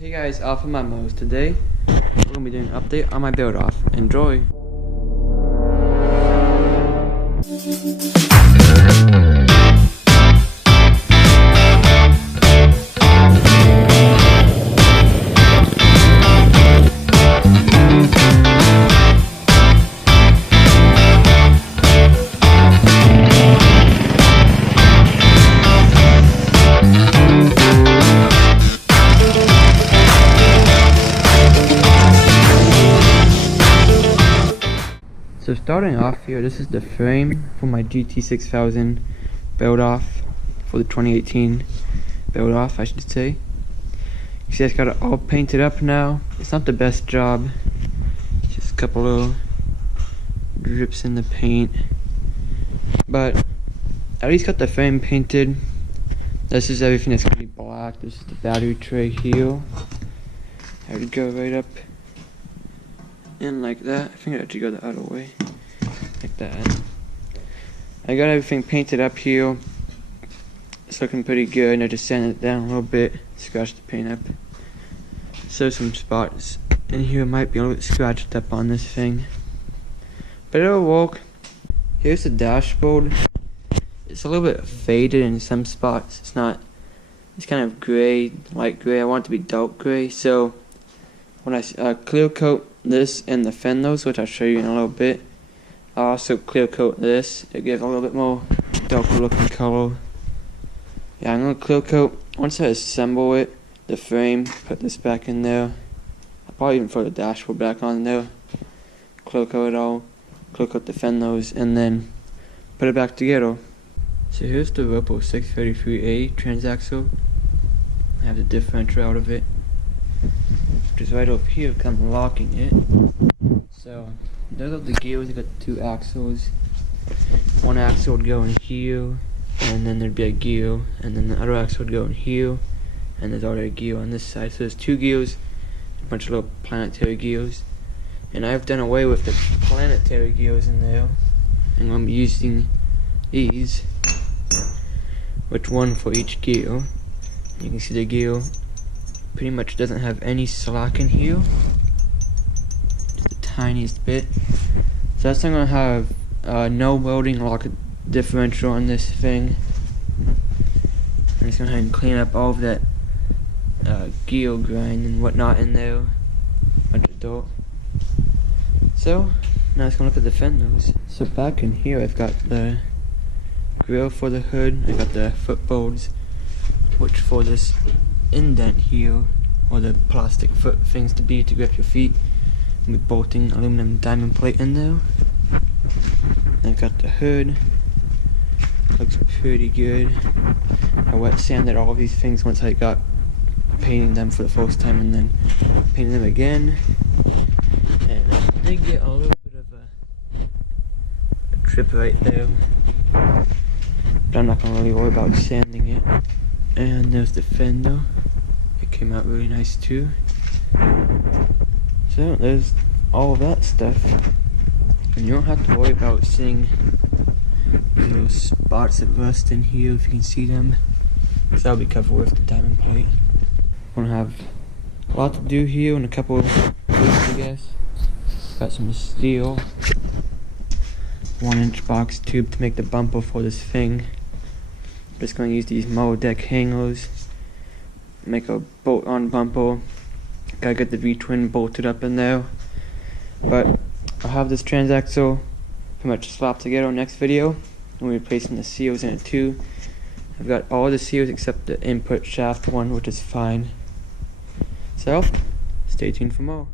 Hey guys, off of MudMowers. Today we're going to be doing an update on my build off. Enjoy! So starting off here, this is the frame for my GT6000 build off for the 2018 build off, I should say. You see, it's got it all painted up now. It's not the best job, just a couple little drips in the paint, but at least got the frame painted. This is everything that's gonna be black. This is the battery tray here. I would go right up in like that. I think I actually go the other way, like that. I got everything painted up here. It's looking pretty good, and I just sanded it down a little bit, scratched the paint up. So some spots in here might be a little bit scratched up on this thing, but it'll work. Here's the dashboard. It's a little bit faded in some spots. It's kind of gray, light gray. I want it to be dark gray, so when I clear coat this and the fenders, which I'll show you in a little bit, I'll also clear coat this to give a little bit more darker looking color. Yeah, I'm going to clear coat. Once I assemble it, the frame, put this back in there. I'll probably even throw the dashboard back on there. Clear coat it all, clear coat the fenders, and then put it back together. So here's the Ripple 633A transaxle. I have the differential out of it, which is right up here, kind of locking it. So those are the gears. I got two axles. One axle would go in here, and then there'd be a gear, and then the other axle would go in here, and there's already a gear on this side. So there's two gears, a bunch of little planetary gears, and I've done away with the planetary gears in there, and I'm using these, which one for each gear. You can see the gear pretty much doesn't have any slack in here, just the tiniest bit. So that's I'm gonna have no welding lock differential on this thing. I'm just gonna go ahead and clean up all of that gear grind and whatnot in there, bunch of dirt. So now let's go look at the fenders. So back in here, I've got the grill for the hood. I got the footboards, which for this indent here, or the plastic foot things to grip your feet, with bolting aluminum diamond plate in there. I've got the hood. Looks pretty good. I wet sanded all of these things once I got painting them for the first time, and then painted them again. And I did get a little bit of a trip right there, but I'm not gonna really worry about sanding it. And there's the fender. It came out really nice too. So there's all of that stuff, and you don't have to worry about seeing little spots of rust in here, if you can see them, because that'll be covered with the diamond plate. I'm gonna have a lot to do here in a couple of weeks, I guess. Got some steel 1-inch box tube to make the bumper for this thing. Just going to use these mower deck hangers, make a bolt on bumper. Gotta get the V-twin bolted up in there, but I'll have this transaxle pretty much slapped together next video. I'm replacing the seals in it too. I've got all the seals except the input shaft one, which is fine. So stay tuned for more.